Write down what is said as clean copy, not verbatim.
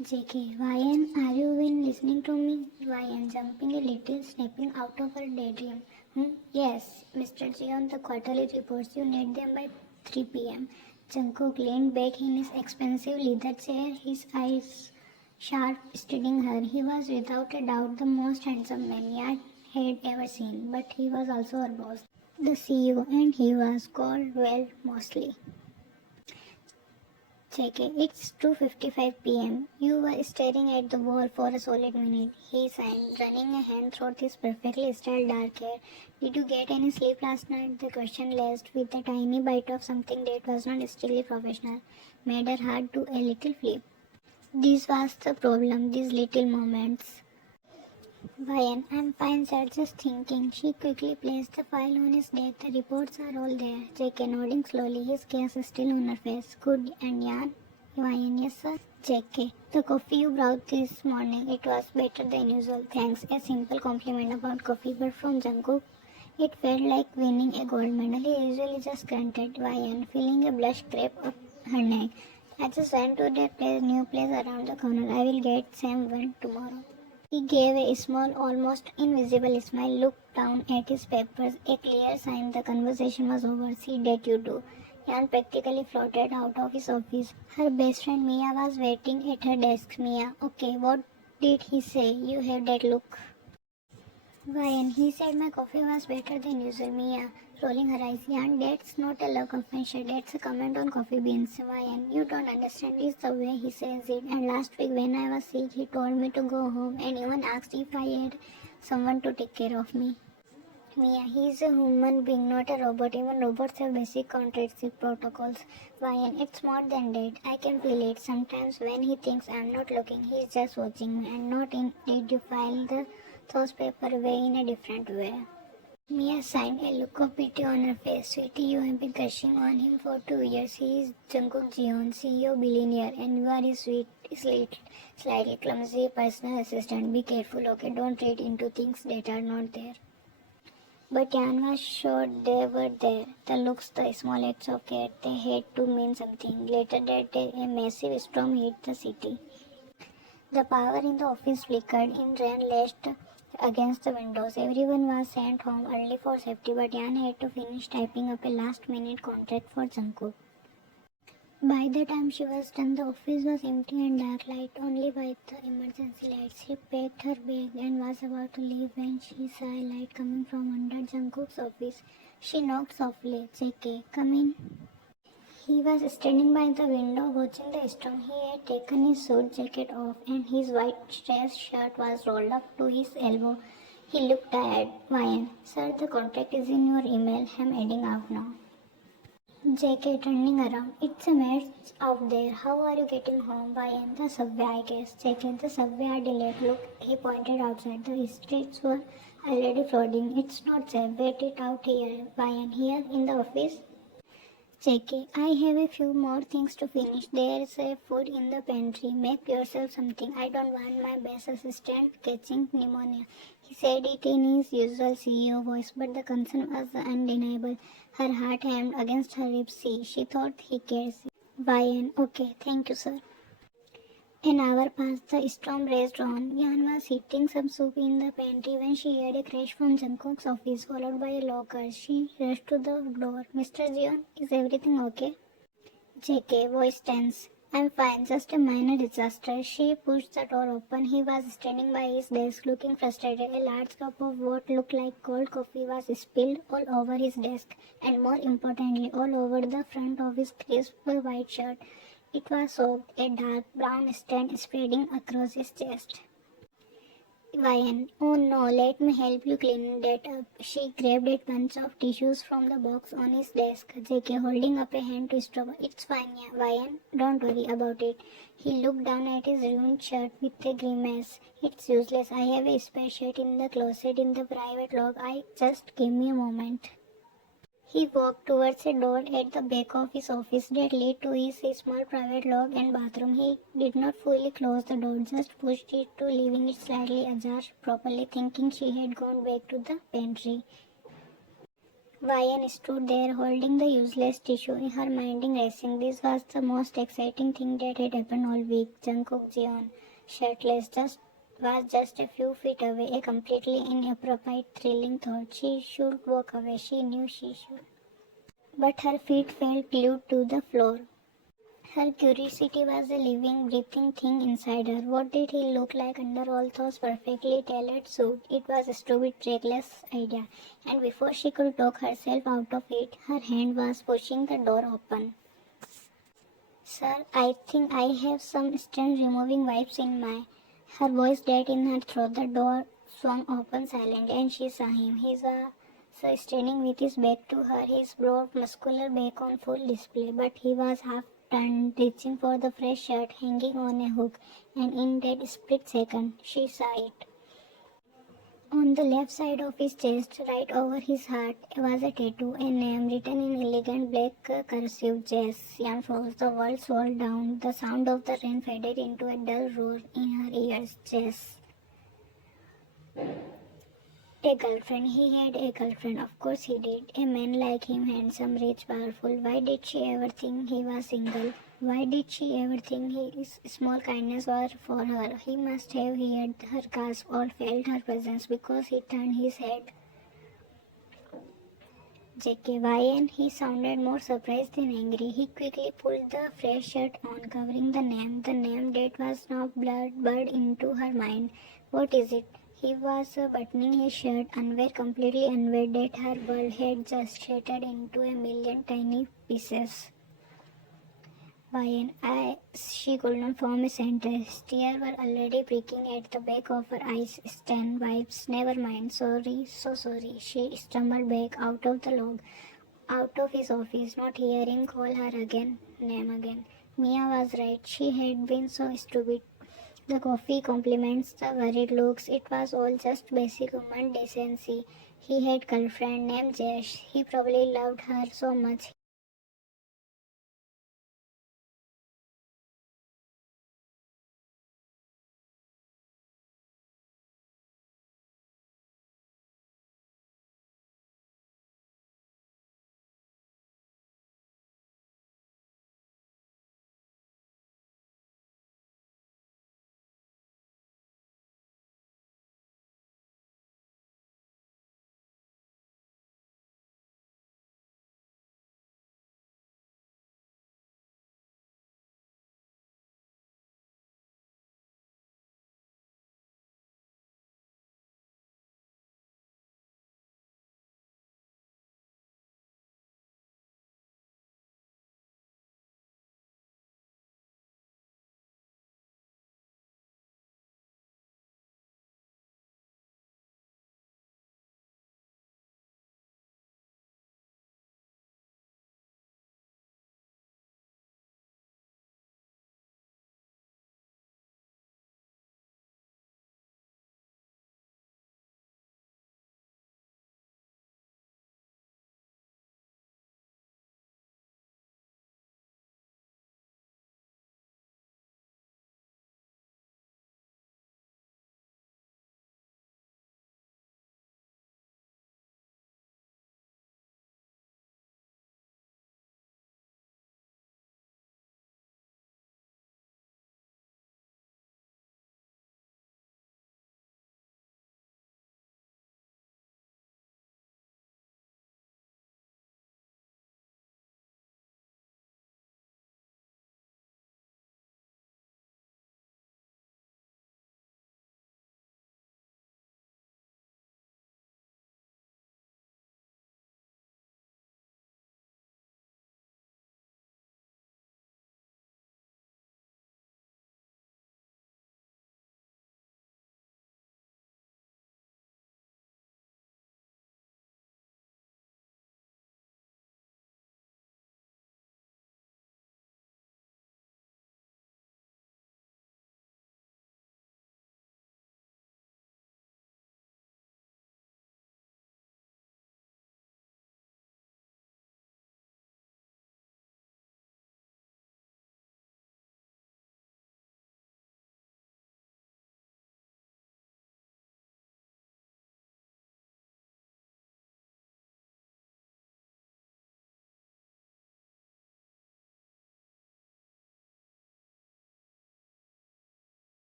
JK, Ryan, are you been listening to me? Ryan, jumping a little, snapping out of her daydream. Yes, Mr. Jion, the quarterly reports, you need them by 3 p.m. Jungkook leaned back in his expensive leather chair, his eyes sharp, studying her. He was without a doubt the most handsome man Yad had ever seen, but he was also her boss, the CEO, and he was called, well, mostly. Check it. It's 2:55 p.m. You were staring at the wall for a solid minute. He signed, running a hand through his perfectly styled dark hair. Did you get any sleep last night? The question laced with a tiny bite of something that was not strictly professional, made her heart do a little flip. This was the problem, these little moments. Ryan, I'm fine, sir, just thinking. She quickly placed the file on his desk. The reports are all there. JK nodding slowly, his gaze still on her face. Good, and Yan? Ryan, yes, sir. JK, the coffee you brought this morning, it was better than usual. Thanks. A simple compliment about coffee, but from Jungkook, it felt like winning a gold medal. He usually just grunted. Ryan, feeling a blush creep up her neck. I just went to that new place around the corner. I will get same one tomorrow. He gave a small, almost invisible smile, looked down at his papers, a clear sign the conversation was over. See that you do. Jan practically floated out of his office. Her best friend Mia was waiting at her desk. Mia, okay, what did he say? You have that look. Ryan, he said my coffee was better than usual. Mia, rolling her eyes. Jan, that's not a love confession, that's a comment on coffee beans. Ryan, you don't understand. It's the way he says it. And last week when I was sick, he told me to go home and even asked if I had someone to take care of me. Mia, he's a human being, not a robot. Even robots have basic contraceptive protocols. Ryan, it's more than that. I can feel it. Sometimes when he thinks I'm not looking, he's just watching me and not in. Did you file the those paper way in a different way? Mia sighed, a look of pity on her face. Sweetie, you have been crushing on him for 2 years. He is Jungkook Jeon, CEO billionaire, and you are his slightly clumsy personal assistant. Be careful, okay? Don't read into things that are not there. But Jan was sure they were there. The looks, the small acts of care, they had to mean something. Later that day, a massive storm hit the city. The power in the office flickered in rain lashed against the windows. Everyone was sent home early for safety, but Jan had to finish typing up a last-minute contract for Jungkook. By the time she was done, the office was empty and dark, light only by the emergency lights. She packed her bag and was about to leave when she saw a light coming from under Jungkook's office. She knocked softly. JK, come in. He was standing by the window watching the storm. He had taken his suit jacket off and his white striped shirt was rolled up to his elbow. He looked tired. Ryan, sir, the contract is in your email. I'm heading out now. JK turning around. It's a mess out there. How are you getting home? Ryan, the subway, I guess. JK, the subway are delayed. Look, he pointed outside. The streets were already flooding. It's not safe. Wait it out here. Ryan, here in the office. JK, I have a few more things to finish. There's a food in the pantry. Make yourself something. I don't want my best assistant catching pneumonia. He said it in his usual CEO voice, but the concern was undeniable. Her heart hammed against her ribs. See, she thought he cares. Ryan, okay, thank you, sir. An hour passed, the storm raged on. Yan was heating some soup in the pantry when she heard a crash from Jungkook's office, followed by a locker. She rushed to the door. Mr. Jeon, is everything okay? JK, voice tense. I'm fine, just a minor disaster. She pushed the door open. He was standing by his desk, looking frustrated. A large cup of what looked like cold coffee was spilled all over his desk, and more importantly, all over the front of his crisp white shirt. It was soaked, a dark brown stain spreading across his chest. Ryan, oh no, let me help you clean that up. She grabbed a bunch of tissues from the box on his desk. JK holding up a hand to stop. It's fine, yeah, Ryan, don't worry about it. He looked down at his ruined shirt with a grimace. It's useless. I have a spare shirt in the closet in the private log. Just give me a moment. He walked towards a door at the back of his office that led to his small private log and bathroom. He did not fully close the door, just pushed it to leaving it slightly ajar, properly thinking she had gone back to the pantry. Ryan stood there holding the useless tissue, her mind racing. This was the most exciting thing that had happened all week. Jungkook Jeon, shirtless, was just a few feet away, a completely inappropriate, thrilling thought. She should walk away, she knew she should. But her feet felt glued to the floor. Her curiosity was a living, breathing thing inside her. What did he look like under all those perfectly tailored suits? It was a stupid, reckless idea, and before she could talk herself out of it, her hand was pushing the door open. Sir, I think I have some strange removing wipes in my... Her voice died in her throat. The door swung open silently, and she saw him. He was standing with his back to her, his broad, muscular back on full display, but he was half turned, reaching for the fresh shirt hanging on a hook, and in that split second, she saw it. On the left side of his chest, right over his heart, was a tattoo, a name written in elegant black cursive. Jess. Yan froze. The world swelled down. The sound of the rain faded into a dull roar in her ears. Jess. A girlfriend. He had a girlfriend. Of course he did. A man like him, handsome, rich, powerful. Why did she ever think he was single? Why did she ever think his small kindness was for her? He must have heard her gasp or felt her presence because he turned his head. JKYN, he sounded more surprised than angry. He quickly pulled the fresh shirt on, covering the name that was now blurred into her mind. What is it? He was buttoning his shirt, unaware, completely unaware that her world had just shattered into a million tiny pieces. She could not form a sentence. Tears were already pricking at the back of her eyes. Stan, wipes, never mind. Sorry, so sorry. She stumbled back out of the log, out of his office, not hearing call her name again. Mia was right. She had been so stupid. The coffee, compliments, the worried looks, it was all just basic human decency. He had girlfriend named Jess. He probably loved her so much